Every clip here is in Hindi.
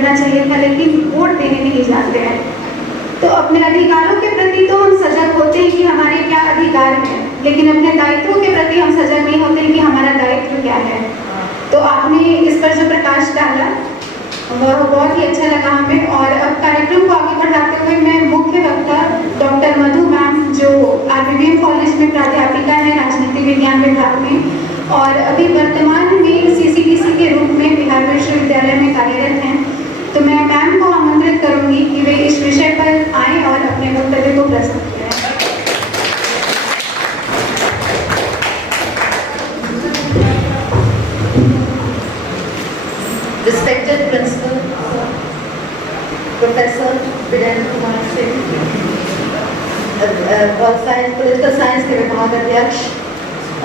करना चाहिए था, लेकिन वोट देने नहीं जाते हैं। तो अपने अधिकारों के प्रति तो हम सजग होते हैं कि हमारे क्या अधिकार हैं, लेकिन अपने दायित्वों के प्रति हम सजग नहीं होते कि हमारा दायित्व क्या है। तो आपने इस पर जो प्रकाश डाला वह बहुत ही अच्छा लगा हमें। और अब कार्यक्रम को आगे बढ़ाते हुए मैं मुख्य वक्ता डॉक्टर मधु मैम, जो RBVM कॉलेज में प्राध्यापिका है राजनीति विज्ञान विभाग में और अभी वर्तमान में CCTC के रूप में बिहार विश्वविद्यालय में कार्यरत हैं, तो मैं मैम को आमंत्रित करूंगी कि वे इस विषय पर आएं और अपने वक्तव्य को प्रस्तुत करें। Respected Principal, Professor Videndra Kumar Singh, Political Science के विभाग अध्यक्ष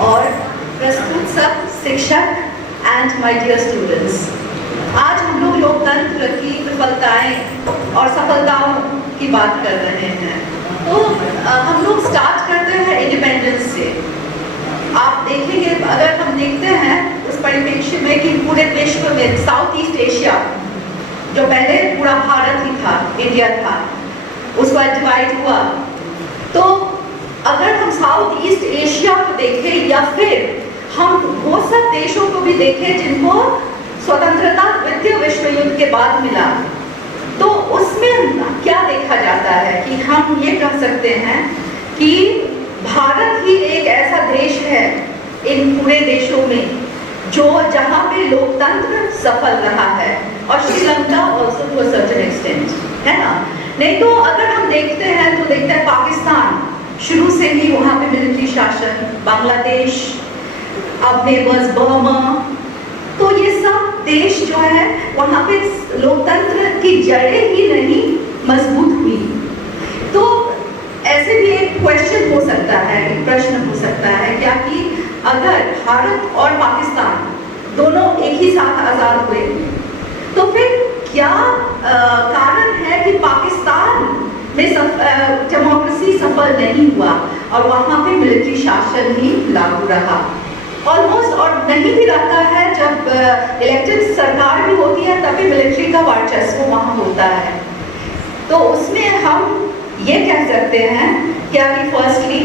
और प्रस्तुत सब शिक्षक and my dear students, आज हम लोग लोकतंत्र की विफलताएं और सफलताओं की बात कर रहे हैं। तो हम लोग स्टार्ट करते हैं इंडिपेंडेंस से। आप देखेंगे, अगर हम देखते हैं उस परिप्रेक्ष्य में कि पूरे विश्व में साउथ ईस्ट एशिया, जो पहले पूरा भारत ही था, इंडिया था, उसका डिवाइड हुआ। तो अगर हम साउथ ईस्ट एशिया को देखें या फिर हम वो सब देशों को भी देखें जिनको स्वतंत्रता द्वितीय विश्व युद्ध के बाद मिला, तो उसमें क्या देखा जाता है कि हम ये कह सकते हैं कि भारत ही एक ऐसा देश है इन पूरे देशों में जो जहाँ पे लोकतंत्र सफल रहा है, और Sri Lanka also to a certain extent, है ना। नहीं तो अगर हम देखते हैं तो देखते हैं पाकिस्तान शुरू से ही वहाँ पे मिलिट्री शासन, बांग्लादेश, अब नेबर्स बर्मा, तो ये सब देश जो है वहाँ पे लोकतंत्र की जड़ें ही नहीं मजबूत हुई। तो ऐसे भी एक क्वेश्चन हो सकता है, एक प्रश्न हो सकता है क्या कि अगर भारत और पाकिस्तान दोनों एक ही साथ आजाद हुए, तो फिर क्या कारण है कि पाकिस्तान में डेमोक्रेसी सफल नहीं हुआ और वहाँ पे मिलिट्री शासन ही लागू रहा ऑलमोस्ट, और नहीं भी रहता है। जब इलेक्टेड सरकार भी होती है तभी मिलिट्री का वर्चस्व वहाँ होता है। तो उसमें हम ये कह सकते हैं क्या कि फर्स्टली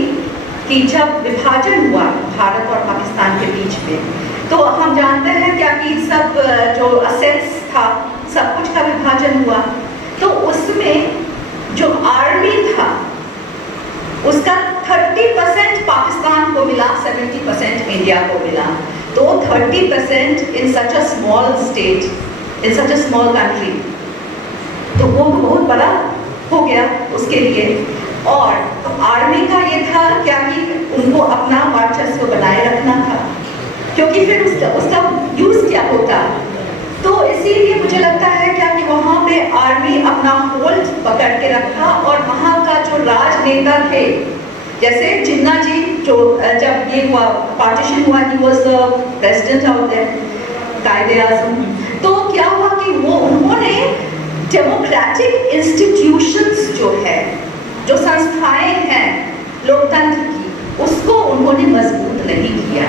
कि जब विभाजन हुआ भारत और पाकिस्तान के बीच में, तो हम जानते हैं क्या कि सब जो असेट्स था सब कुछ का विभाजन हुआ। तो उसमें जो आर्मी था उसका 30% पाकिस्तान को मिला, 70% इंडिया को मिला। तो 30% in such a small state, in such a small country, तो वो बहुत बड़ा हो गया उसके लिए। और आर्मी का ये था क्या कि उनको अपना वर्चस्व बनाए रखना था, क्योंकि फिर उसका यूज क्या होता। तो इसीलिए मुझे लगता है क्या कि वहाँ पे आर्मी अपना होल्ड पकड़ के रखा, और वहाँ का जो राजनेता थे, जैसे जिन्ना जी, जो जब ये हुआ पार्टीशन हुआ, he was the president of the Quaid-e-Azam. तो क्या हुआ कि वो उन्होंने डेमोक्रेटिक इंस्टीट्यूशंस जो है, जो संस्थाएं हैं लोकतंत्र की, उसको उन्होंने मजबूत नहीं किया।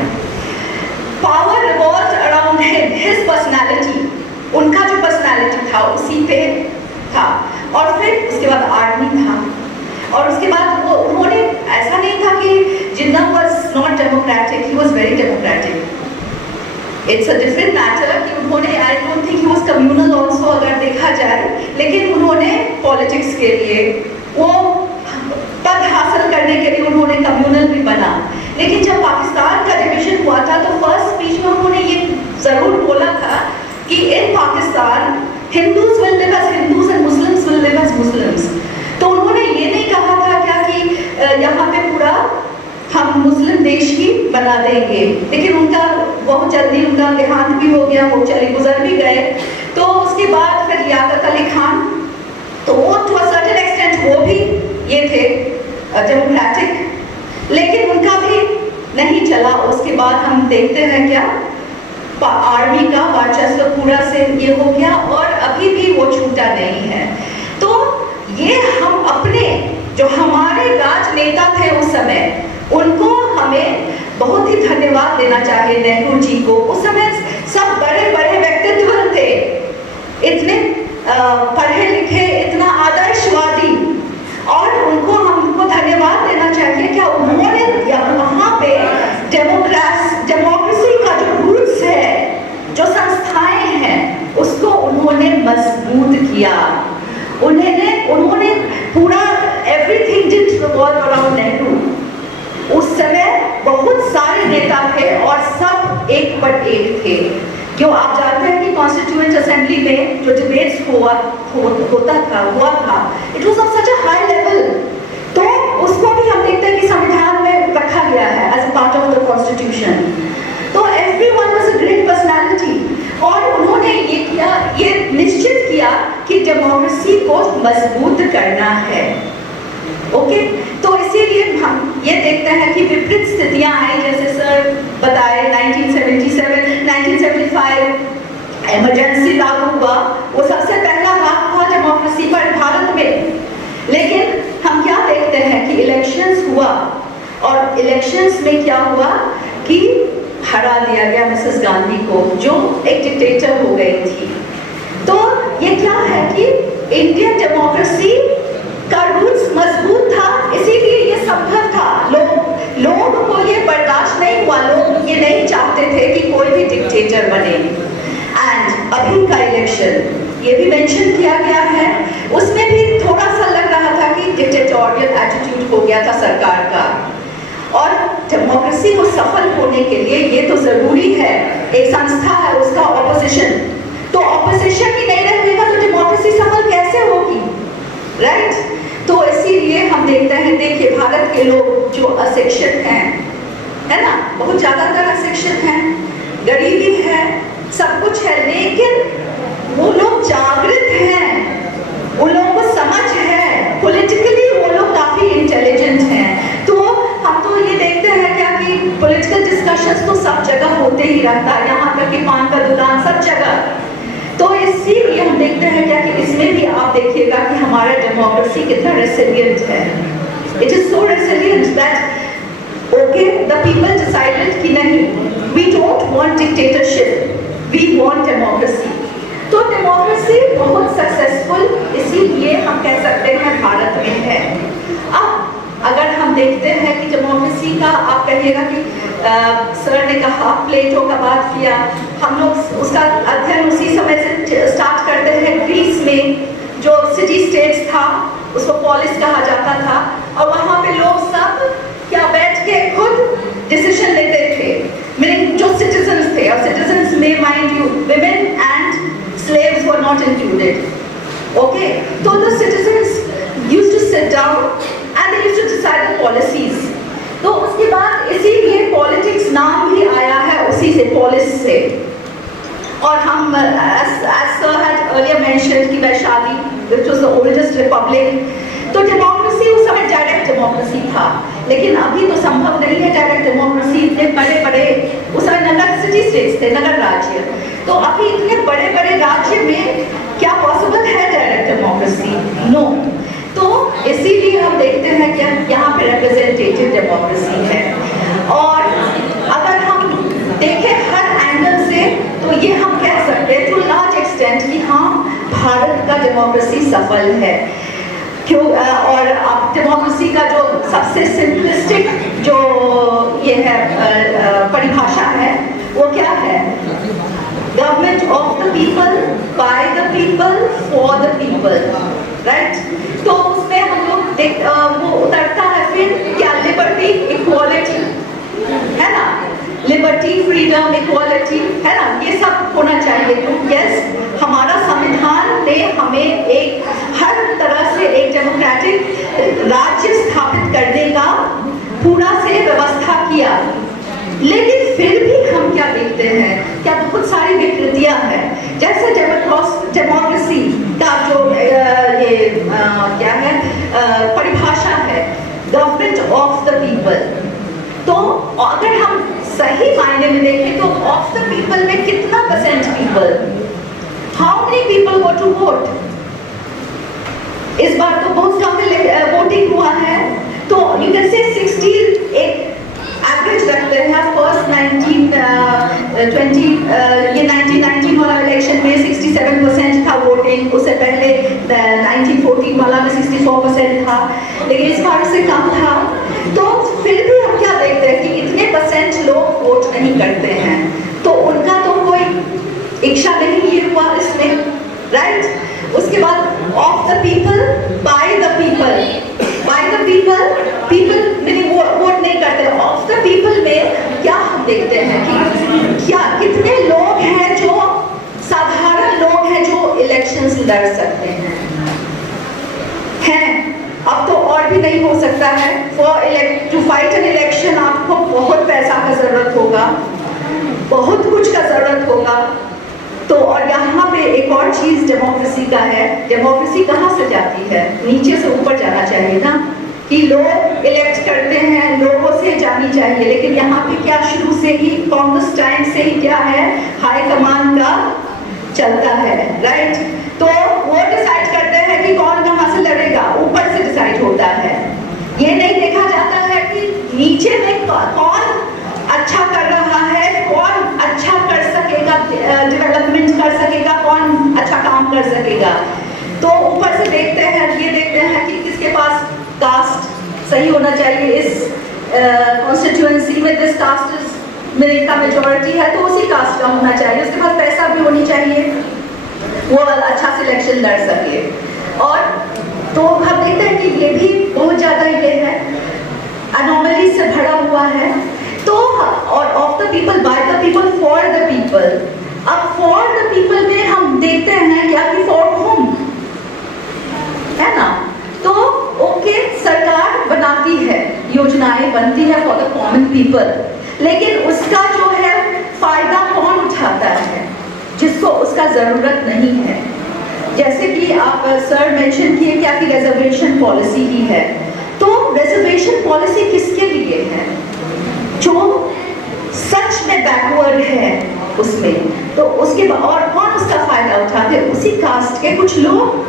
Power revolved around him, his personality, उनका जो पर्सनालिटी था उसी पे था। और फिर उसके बाद आर्मी था, और उसके बाद वो उन्होंने ऐसा नहीं था कि Jinnah was not democratic, he was very democratic. It's a different matter कि उन्होंने, I don't think he was communal also अगर देखा जाए, लेकिन उन्होंने पॉलिटिक्स के लिए, वो पद हासिल करने के लिए उन्होंने कम्युनल भी बना। लेकिन जब पाकिस्तान का डिवीजन हुआ था तो फर्स्ट स्पीच में उन्होंने ये जरूर बोला था कि in Pakistan Hindus will live as Hindus and Muslims will live as Muslims. तो उन्होंने ये नहीं कहा था क्या कि यहाँ पे पूरा हम मुस्लिम देश ही बना देंगे, लेकिन उनका बहुत जल्दी उनका देहांत भी हो गया, वो चले गुजर भी गए। तो उसके बाद फिर लियाकत अली खान, तो वो टू अ सर्टेन एक्सटेंट वो भी ये थे डेमोक्रेटिक, लेकिन उनका भी नहीं चला। उसके बाद हम देखते हैं क्या आर्मी का वर्चस्व पूरा से ये हो गया, और अभी भी वो छूटा नहीं है। तो ये हम अपने जो हमारे राजनेता थे उस समय, उनको हमें बहुत ही धन्यवाद देना चाहिए। नेहरू जी को, उस समय सब बड़े बड़े व्यक्तित्व थे, इतने पढ़े लिखे, इतना आदर्शवादी, और हमको धन्यवाद देना चाहिए कि उन्होंने वहाँ पे डेमोक्रेसी का जो रूट्स है, जो संस्थाएं हैं, उसको उन्होंने मजबूत किया। उन्होंने पूरा everything did revolve around Nehru. उस समय बहुत सारे नेता थे और सब एक पर एक थे। क्यों आप जानते हैं कि कॉन्स्टिट्यूएंट असेंबली में जो डिबेट्स हुआ था, it was of such a high level. तो उसको भी हम देखते हैं कि संविधान में रखा गया है as a part of the constitution. तो everyone was a great personality, और उन्होंने ये निश्चित किया कि डेमोक्रेसी को मजबूत करना है। ओके, तो इसीलिए हम ये देखते हैं कि विपरीत स्थितियां आई, जैसे सर बताए 1977, 1975 इमरजेंसी लागू हुआ। वो सबसे पहला घात था डेमोक्रेसी पर भारत में। लेकिन हम क्या देखते हैं कि इलेक्शंस हुआ, और इलेक्शंस में क्या हुआ कि हरा दिया गया मिसेस गांधी को, जो एक डिक्टेटर हो गई थी। तो ये क्या है कि इंडियन डेमोक्रेसी का रूट्स मजबूत था, इसीलिए ये संभव था। लोगों को ये बर्दाश्त नहीं हुआ, लोग ये नहीं चाहते थे कि कोई भी डिक्टेटर बने। एंड अभी का इलेक्शन ये भी मेंशन किया गया है, उसमें भी थोड़ा सा लग रहा था कि डिक्टेटोरियल एटीट्यूड हो गया था सरकार का। और डेमोक्रेसी को सफल होने के लिए ये तो जरूरी है, एक संस्था है उसका ऑपोजिशन, तो ऑपोजिशन ही नहीं रहेगा तो डेमोक्रेसी सफल कैसे होगी, राइट? तो इसीलिए हम देखते हैं, देखिए भारत के लोग जो अशिक्षित हैं, है ना, बहुत ज्यादातर अशिक्षित हैं, गरीबी है, सब कुछ है, लेकिन वो लोग जागृत हैं, उन लोगों को समझ है, पॉलिटिकली वो लोग काफी इंटेलिजेंट हैं। तो हम तो ये देखते हैं क्या कि पॉलिटिकल डिस्कशंस तो सब जगह होते ही रहता है, यहाँ तक कि पान का दुकान सब जगह। तो इसीलिए हम देखते हैं क्या कि इसमें भी आप देखिएगा कि हमारा डेमोक्रेसी कितना रेसिलिएंट है। It is so resilient that okay the people decided कि नहीं, we don't want dictatorship, we want democracy. तो डेमोक्रेसी बहुत सक्सेसफुल इसीलिए हम कह सकते हैं भारत में है। अब अगर हम देखते हैं कि डेमोक्रेसी का आप कहिएगा कि सर ने कहा प्लेटो का बात किया, हम लोग उसका अध्ययन उसी समय से स्टार्ट करते हैं। ग्रीस में जो सिटी स्टेट्स था उसको पॉलिस कहा जाता था, और वहाँ पे लोग सब क्या बैठ के खुद डिसीजन लेते थे, मीनिंग जो सिटीजन्स थे, और सिटीजन्स में mind you women and slaves were not included. Okay, so the citizens used to sit down and they used to decide the policies. तो उसके बाद इसीलिए पॉलिटिक्स नाम भी आया है उसी से, पॉलिस से। और हम as sir had earlier mentioned कि Vaishali which was the oldest republic, तो डेमोक्रेसी उस समय डायरेक्ट डेमोक्रेसी था, लेकिन अभी तो संभव नहीं है डायरेक्ट डेमोक्रेसी। इतने बड़े बड़े उस समय नगर सिटी स्टेट्स थे, नगर राज्य, तो अभी इतने बड़े बड़े राज्य में क्या पॉसिबल है डायरेक्ट डेमोक्रेसी? नो। तो इसीलिए हम देखते हैं कि यहाँ पे रिप्रेजेंटेटिव डेमोक्रेसी है। और अगर हम देखें हर एंगल से तो ये हम कह सकते हैं टू लार्ज एक्सटेंट कि हाँ भारत का डेमोक्रेसी सफल है। क्यों? और अब डेमोक्रेसी का जो सबसे सिंपलिस्टिक जो ये है परिभाषा है वो क्या है? Government of the people, by the people, for the people, right? तो उसमें हम लोग वो उतरता है फिर क्या? लिबर्टी, इक्वालिटी, है ना, लिबर्टी, फ्रीडम, इक्वालिटी, है ना, ये सब होना चाहिए। तो यस, हमारा संविधान ने हमें एक हर तरह से एक डेमोक्रेटिक राज्य स्थापित करने का पूरा से व्यवस्था किया, लेकिन फिर भी हम क्या देखते हैं, क्या बहुत सारी विकृतियां हैं। जैसे डेमोक्रेसी का जो क्या है परिभाषा है, गवर्नमेंट ऑफ द पीपल, तो अगर हम सही मायने में देखें तो ऑफ द पीपल में कितना percent people, how many people go to vote? इस बार तो बहुत कम वोटिंग हुआ है, तो यू कैन से 60 एक एवरेज रखते हैं। फर्स्ट 1919 वाला इलेक्शन में 67% था वोटिंग, उससे 64% था, लेकिन इस बार से कम था। तो फिर भी हम क्या देखते हैं कि इतने परसेंट लोग वोट नहीं करते हैं, तो उनका तो कोई इच्छा नहीं ये हुआ इसमें, राइट। उसके बाद of the people by the people, by the people, people मैंने वोट नहीं करते, ऑफ द पीपल में क्या हम देखते हैं कि क्या कितने लोग हैं जो साधारण लोग हैं जो इलेक्शंस लड़ सकते हैं। अब तो और भी नहीं हो सकता है। टू फाइट एन इलेक्शन आपको बहुत पैसा का जरूरत होगा, बहुत कुछ का जरूरत होगा। तो और यहाँ पे एक और चीज डेमोक्रेसी का है, डेमोक्रेसी कहाँ से जाती है, नीचे से ऊपर जाना चाहिए ना, कि लोग इलेक्ट करते हैं, लोगों से जानी चाहिए। लेकिन यहाँ पे क्या शुरू से ही कांग्रेस टाइम से ही क्या है, हाई कमान का चलता है, राइट। तो वो डिसाइड करते हैं कि कौन कहाँ से लड़ेगा, ऊपर से डिसाइड होता है। ये नहीं देखा जाता है कि नीचे में कौन अच्छा कर रहा है, कौन अच्छा कर सकेगा, डेवलपमेंट कर सकेगा, कौन अच्छा काम कर सकेगा। तो ऊपर से देखते हैं, ये देखते हैं कि किसके पास कास्ट सही होना चाहिए, इस कॉन्स्टिट्यूएंसी में दिस कास्ट मेरे का मेजॉरिटी है तो उसी कास्ट का होना चाहिए, उसके पास पैसा भी होनी चाहिए, वो अच्छा सिलेक्शन लड़ सके। और तो हम देखते हैं कि ये भी बहुत ज़्यादा ये है, अनोमली से भरा हुआ है। तो और of the people by the people for the people, अब फॉर द पीपल में हम देखते हैं क्या कि फॉर होम है ना। तो ओके, सरकार बनाती है, योजनाएं बनती है फॉर द कॉमन पीपल, लेकिन उसका जो है फायदा कौन उठाता है, जिसको उसका जरूरत नहीं है। जैसे कि आप सर मेंशन किए क्या कि रिजर्वेशन पॉलिसी ही है, तो रिजर्वेशन पॉलिसी किसके लिए है, जो सच में बैकवर्ड है उसमें। तो उसके और कौन उसका फायदा उठाते हैं, उसी कास्ट के कुछ लोग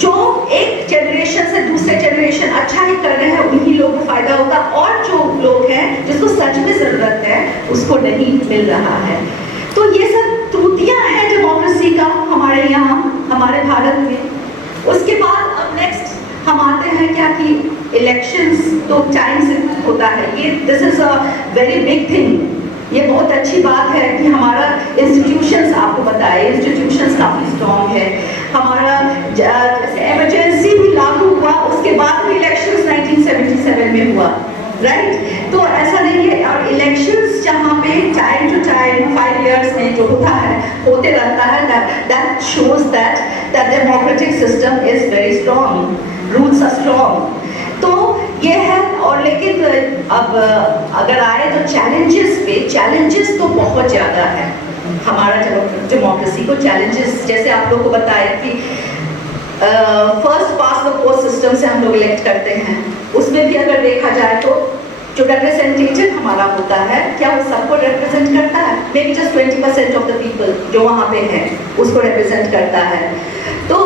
जो एक जनरेशन से दूसरे जनरेशन अच्छा ही कर रहे हैं, उन्हीं लोगों को फायदा होगा। और जो लोग हैं जिसको सच में जरूरत है उसको नहीं मिल रहा है। तो ये सब त्रुटियां हैं डेमोक्रेसी का हमारे यहाँ, हमारे भारत में। उसके बाद अब नेक्स्ट हम आते हैं क्या कि इलेक्शंस तो टाइम से होता है, ये this is a very big thing. ये बहुत अच्छी बात है कि हमारा इंस्टीट्यूशंस, आपको बताए इंस्टीट्यूशंस काफी स्ट्रॉन्ग है। हमारा जैसे इमरजेंसी भी लागू हुआ, उसके बाद भी इलेक्शंस 1977 में हुआ, राइट। तो ऐसा नहीं है, और इलेक्शंस जहाँ पे टाइम टू टाइम 5 इयर्स में जो होता है होते रहता है, that shows that the democratic system is very strong, rules are strong. तो ये है। और लेकिन अब अगर आए तो चैलेंजेस पे, चैलेंजेस तो बहुत ज़्यादा है हमारा डेमोक्रेसी को। चैलेंजेस जैसे आप लोग को बताए कि first pass the post system से हम लोग इलेक्ट करते हैं, उसमें भी अगर देखा जाए तो जो रिप्रेजेंटेटिव हमारा होता है, क्या वो सबको रिप्रेजेंट करता है? May be just 20% of the people जो वहाँ पे हैं उसको रिप्रेजेंट करता है। तो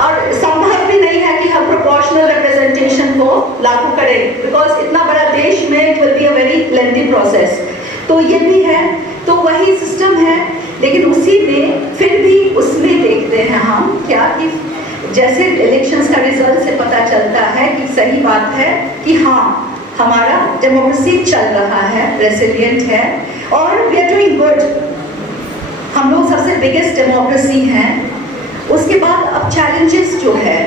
और संभव भी नहीं है कि हम प्रोपोर्शनल रिप्रेजेंटेशन को लागू करें, बिकॉज इतना बड़ा देश में it will be a very lengthy process. तो ये भी है, तो वही सिस्टम है। लेकिन उसी में फिर भी उसमें देखते हैं हम क्या कि जैसे इलेक्शंस का रिजल्ट से पता चलता है कि सही बात है कि हाँ हमारा डेमोक्रेसी चल रहा है, रेसिलिएंट है और वी आर डूइंग गुड। हम लोग सबसे बिगेस्ट डेमोक्रेसी हैं। उसके बाद अब चैलेंजेस जो है,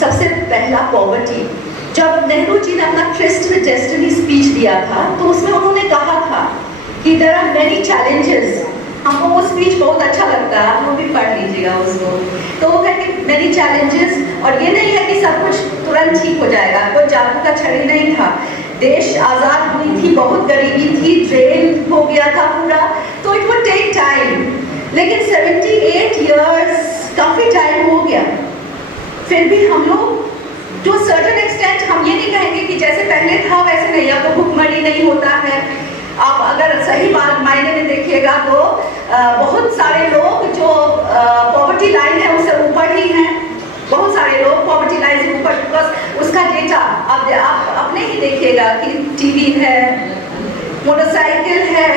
सबसे पहला पॉवर्टी। जब नेहरू जी ने अपना ट्रस्ट विद डेस्टिनी स्पीच दिया था तो उसमें उन्होंने कहा था कि देयर आर मेनी चैलेंजेस। हमको वो स्पीच बहुत अच्छा लगता है, आप लोग भी पढ़ लीजिएगा उसको। तो वो कहते हैं मेनी चैलेंजेस, और ये नहीं है कि सब कुछ तुरंत ठीक हो जाएगा, कोई जादू का छड़ी नहीं था। देश आज़ाद हुई थी, बहुत गरीबी थी, ड्रेन हो गया था पूरा, तो इट वुड टेक टाइम। लेकिन 78 इयर्स काफ़ी टाइम हो गया, फिर भी हम लोग टू सर्टेन एक्सटेंट, हम ये नहीं कहेंगे कि जैसे पहले था वैसे नहीं, अब तो भुखमरी नहीं होता है। आप अगर सही बात मायने में देखिएगा तो बहुत सारे लोग जो पॉवर्टी लाइन है उससे ऊपर ही हैं, बहुत सारे लोग पॉवर्टी लाइन से ऊपर, बिकॉज उसका डेटा आप अपने ही देखिएगा कि टीवी है, मोटरसाइकिल है,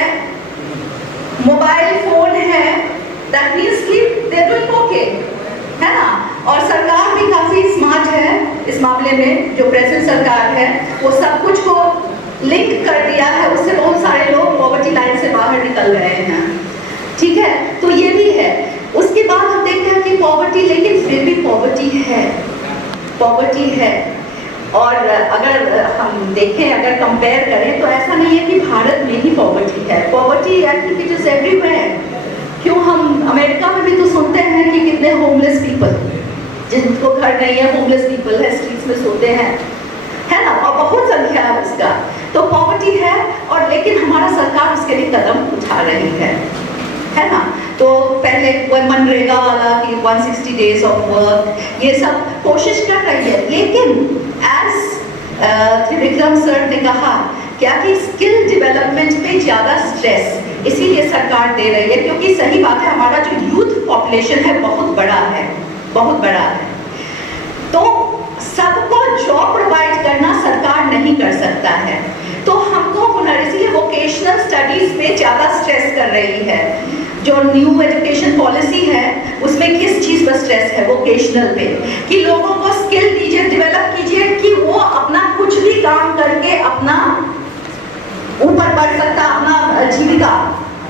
मोबाइल फोन है, दैट मीन्स कि दे डूइंग ओके, है ना। और सरकार भी काफी स्मार्ट है इस मामले मामले में जो प्रेजेंट सरकार है वो सब कुछ को लिंक कर दिया है, उससे बहुत सारे लोग पॉवर्टी लाइन से बाहर निकल गए हैं। ठीक है, तो ये भी है। उसके बाद हम देखते हैं कि पॉवर्टी, लेकिन फिर भी पॉवर्टी है। और अगर हम देखें, अगर कंपेयर करें तो ऐसा नहीं है कि भारत में ही पॉवर्टी है। Poverty I think it is everywhere. क्यों, हम अमेरिका में भी तो सुनते हैं कि कितने होमलेस पीपल, जिनको घर नहीं है, होमलेस पीपल है, स्ट्रीट्स में सोते हैं, है ना, और बहुत संख्या है उसका। तो पॉवर्टी है, और लेकिन हमारा सरकार उसके लिए कदम उठा रही है ना। तो पहले वो मनरेगा वाला कि 160 डेज ऑफ वर्क, ये सब कोशिश कर रही है, लेकिन एज त्रिविक्रम सर ने कहा क्या कि स्किल डेवलपमेंट पे ज़्यादा स्ट्रेस इसीलिए सरकार दे रही है, क्योंकि सही बात है, हमारा जो यूथ पॉपुलेशन है बहुत बड़ा है। तो सबको जॉब प्रोवाइड करना सरकार नहीं कर सकता है, तो हमको हुनर, इसलिए वोकेशनल स्टडीज पे ज़्यादा स्ट्रेस कर रही है। जो न्यू एजुकेशन पॉलिसी है उसमें किस चीज़ पर स्ट्रेस है? वोकेशनल पे, कि लोगों को स्किल दीजिए, डेवलप कीजिए कि वो अपना कुछ भी काम करके अपना ऊपर बढ़ सकता, अपना जीविका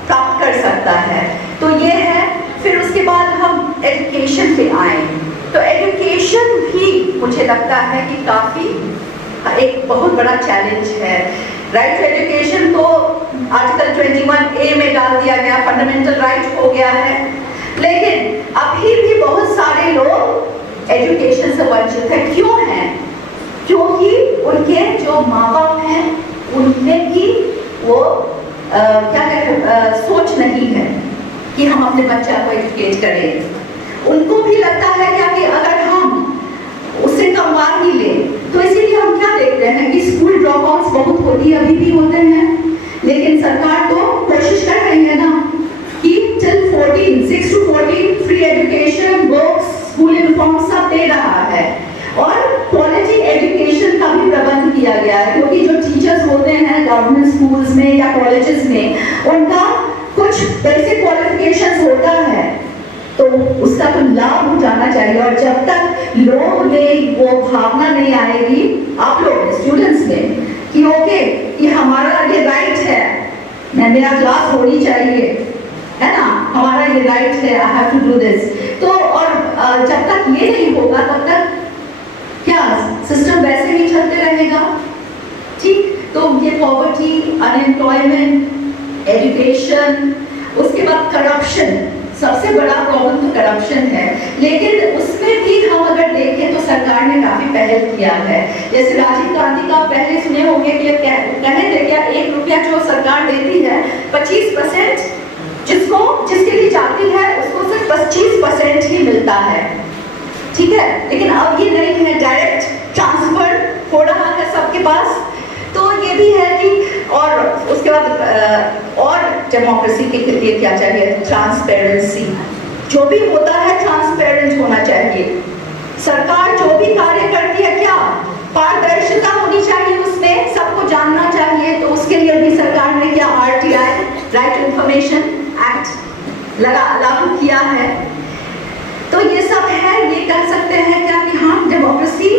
प्राप्त कर सकता है। तो ये है। फिर उसके बाद हम एजुकेशन पे आए, तो एजुकेशन भी मुझे लगता है कि काफ़ी एक बहुत बड़ा चैलेंज है। राइट टू एजुकेशन को आर्टिकल 21A में डाल दिया गया, फंडामेंटल राइट हो गया है, लेकिन अभी भी बहुत सारे लोग एजुकेशन से वंचित हैं। क्यों हैं? क्योंकि उनके जो माँ बाप हैं उनमें भी वो क्या कहते सोच नहीं है कि हम अपने बच्चा को एजुकेट करें। उनको भी लगता है क्या कि अगर हम उससे कमवा ही ले, तो इसीलिए हम क्या देखते हैं कि स्कूल ड्रॉप आउट्स बहुत होती है, अभी भी होते हैं, लेकिन सरकार तो कोशिश कर रही है ना कि till 6 to 14 free education, books, school uniform सब दे रहा है, और क्वालिटी एजुकेशन का भी प्रबंध किया गया है, क्योंकि जो टीचर्स होते हैं गवर्नमेंट स्कूल्स में या कॉलेजेस में, उनका कुछ बेसिक क्वालिफिकेशंस होता है, तो उसका तो लाभ उठाना चाहिए। और जब तक लोग में वो भावना नहीं आएगी, आप लोग स्टूडेंट्स में, कि ओके कि हमारा ये राइट है, मेरा क्लास होनी चाहिए, है ना, हमारा ये राइट है, I have to do this, तो और जब तक ये नहीं होगा तब तक क्या सिस्टम वैसे ही चलते रहेगा। ठीक, तो ये पॉवर्टी, अनएम्प्लॉयमेंट, एजुकेशन, उसके बाद करप्शन, सबसे बड़ा प्रॉब्लम तो करप्शन है, लेकिन उसमें भी हम अगर देखें तो सरकार ने काफी पहल किया है। जैसे राजीव गांधी का पहले सुने होंगे कि कहे थे क्या, 1 रुपया जो सरकार देती है 25% जिसके लिए जाती है उसको सिर्फ 25% ही मिलता है। ठीक है, लेकिन अब ये नहीं है, डायरेक्ट ट्रांसफर हो रहा है सबके पास। तो ये भी है कि, और उसके बाद और डेमोक्रेसी के लिए क्या चाहिए? ट्रांसपेरेंसी, जो भी होता है ट्रांसपेरेंट होना चाहिए। सरकार जो भी कार्य करती है क्या पारदर्शिता होनी चाहिए, उसमें सबको जानना चाहिए। तो उसके लिए भी सरकार ने क्या RTI, right to information act लागू किया है। तो ये सब है, ये कह सकते हैं क्या कि हाँ, डेमोक्रेसी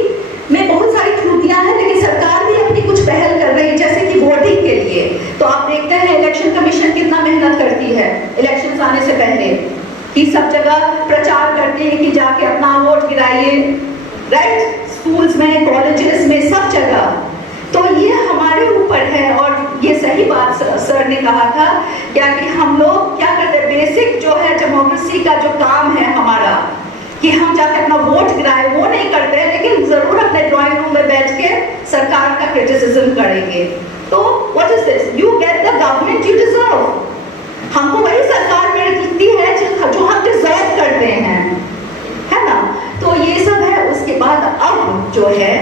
में बहुत सारी त्रुटियां हैं, लेकिन सरकार भी अपनी कुछ पहल कर रही है, जैसे कि वोटिंग के लिए। तो आप देखते हैं इलेक्शन कमीशन कितना मेहनत करती है इलेक्शन आने से पहले, कि सब जगह प्रचार करते हैं कि जाके अपना वोट गिराइए, राइट, स्कूल्स में, कॉलेजेस में, सब जगह। तो ये हमारे ऊपर है, और ये सही बात सर ने कहा था क्या कि हम लोग क्या करते हैं, बेसिक जो है डेमोक्रेसी का जो काम है हमारा, कि हम जाके अपना वोट गिराए, वो नहीं करते हैं, लेकिन जरूर अपने ड्राइंग रूम में बैठ के सरकार का क्रिटिसिज्म करेंगे। तो what is this? You get the government you deserve. हमको वही सरकार मिलती है जो हम डिजर्व करते हैं, है ना। तो ये सब है। उसके बाद अब जो है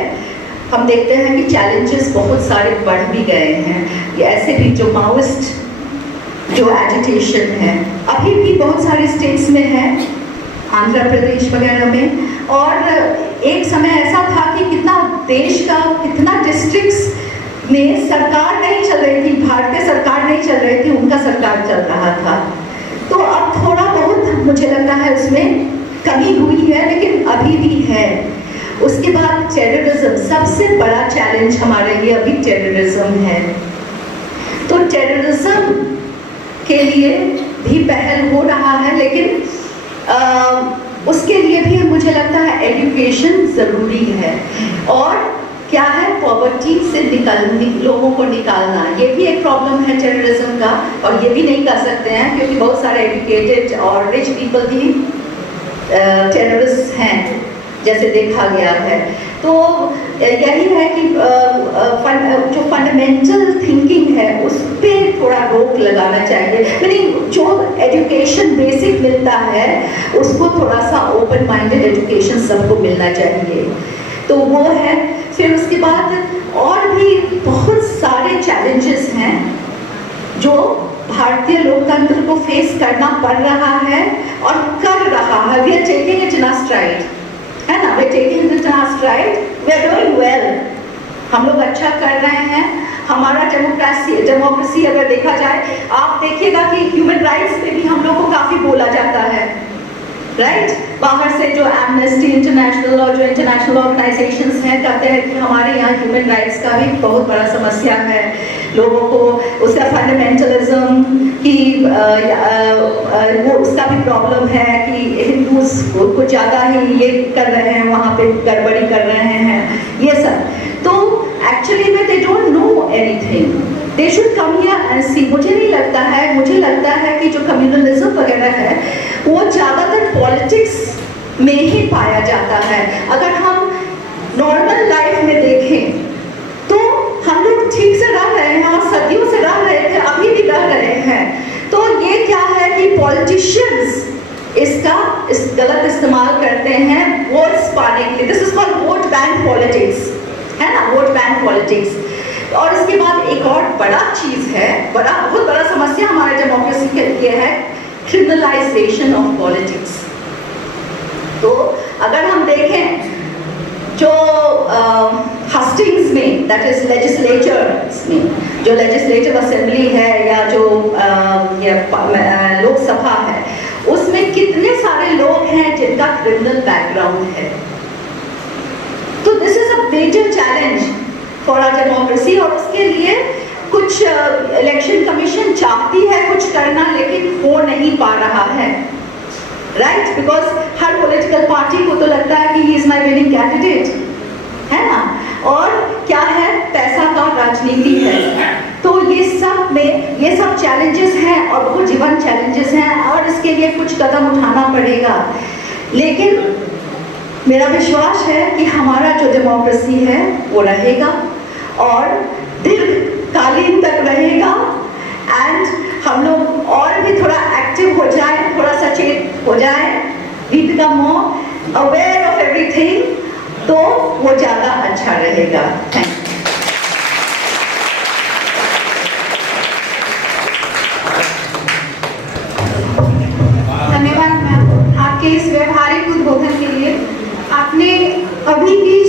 हम देखते हैं कि चैलेंजेस बहुत सारे बढ़ भी गए हैं। ये ऐसे भी जो माओइस्ट जो एजिटेशन है अभी भी बहुत सारे स्टेट्स में है, आंध्र प्रदेश वगैरह में। और एक समय ऐसा था कि कितना देश का कितना डिस्ट्रिक्ट्स में सरकार नहीं चल रही थी, भारतीय सरकार नहीं चल रही थी, उनका सरकार चल रहा था। तो अब थोड़ा बहुत मुझे लगता है उसमें कमी हुई है, लेकिन अभी भी है। उसके बाद टेररिज्म, सबसे बड़ा चैलेंज हमारे लिए अभी टेररिज्म है। तो टेररिज्म के लिए भी पहल हो रहा है, लेकिन उसके लिए भी मुझे लगता है एजुकेशन ज़रूरी है। और क्या है, पॉवर्टी से लोगों को निकालना, ये भी एक प्रॉब्लम है टेररिज्म का। और ये भी नहीं कर सकते हैं क्योंकि बहुत सारे एजुकेटेड और रिच पीपल भी टेररिस्ट हैं, जैसे देखा गया है। तो यही है कि जो फंडामेंटल थिंकिंग है उस पर थोड़ा रोक लगाना चाहिए। यानी जो एजुकेशन बेसिक मिलता है उसको थोड़ा सा ओपन माइंडेड एजुकेशन सबको मिलना चाहिए। तो वो है। फिर उसके बाद और भी बहुत सारे चैलेंजेस हैं जो भारतीय लोकतंत्र को फेस करना पड़ रहा है और कर रहा है। We are taking it in a stride, है ना, we are taking it in a stride, we are doing well. हम लोग अच्छा कर रहे हैं। हमारा डेमोक्रेसी अगर देखा जाए, आप देखिएगा कि ह्यूमन राइट्स पे भी हम लोग को काफी बोला जाता है, राइट? बाहर से जो एमनेस्टी इंटरनेशनल और जो इंटरनेशनल ऑर्गेनाइजेशंस हैं कहते हैं कि हमारे यहाँ ह्यूमन राइट्स का भी बहुत बड़ा समस्या है। लोगों को उसका फंडामेंटलिज्म की वो उसका भी प्रॉब्लम है कि हिंदूज को ज़्यादा ही ये कर रहे हैं, वहाँ पे गड़बड़ी कर रहे हैं, ये सब। तो एक्चुअली में they don't know anything, they should come here and see. मुझे नहीं लगता है, मुझे लगता है कि जो कम्युनलिज्म वगैरह है वो ज़्यादातर पॉलिटिक्स में ही पाया जाता है। अगर हम नॉर्मल लाइफ में देखें तो हम लोग ठीक से रह रहे हैं और सदियों से रह रहे थे, अभी भी रह रहे हैं। तो ये क्या है कि पॉलिटिशियंस इसका गलत इस्तेमाल करते हैं वोट्स पाने के लिए। This is called vote bank politics, है ना, वोट बैंक पॉलिटिक्स। और इसके बाद एक और बड़ा चीज है, बहुत बड़ा समस्या हमारे डेमोक्रेसी के लिए है, क्रिमिनलाइजेशन ऑफ पॉलिटिक्स। तो अगर हम देखें जो हस्टिंग्स में, दैट इज लेजिस्लेचर्स में, जो लेजिस्लेटिव असेंबली है या जो लोकसभा है, उसमें कितने सारे लोग हैं जिनका क्रिमिनल बैकग्राउंड है। तो this is a major challenge for our democracy. और उसके लिए कुछ इलेक्शन कमीशन चाहती है कुछ करना, लेकिन हो नहीं पा रहा है, right? Because her political party को तो लगता है कि he is my winning candidate, है ना। और क्या है, पैसा का राजनीति है। तो ये सब चैलेंजेस हैं और बहुत जीवन चैलेंजेस हैं और इसके लिए कुछ कदम उठाना पड़ेगा। लेकिन मेरा विश्वास है कि हमारा जो डेमोक्रेसी है वो रहेगा और दीर्घकालीन तक रहेगा। एंड हम लोग और भी थोड़ा एक्टिव हो जाए, थोड़ा सचेत हो जाए, we become more aware of everything, तो वो ज़्यादा अच्छा रहेगा। Thank you. धन्यवाद मैम आपके इस व्यवहारिक उद्बोधन के लिए। आपने अभी की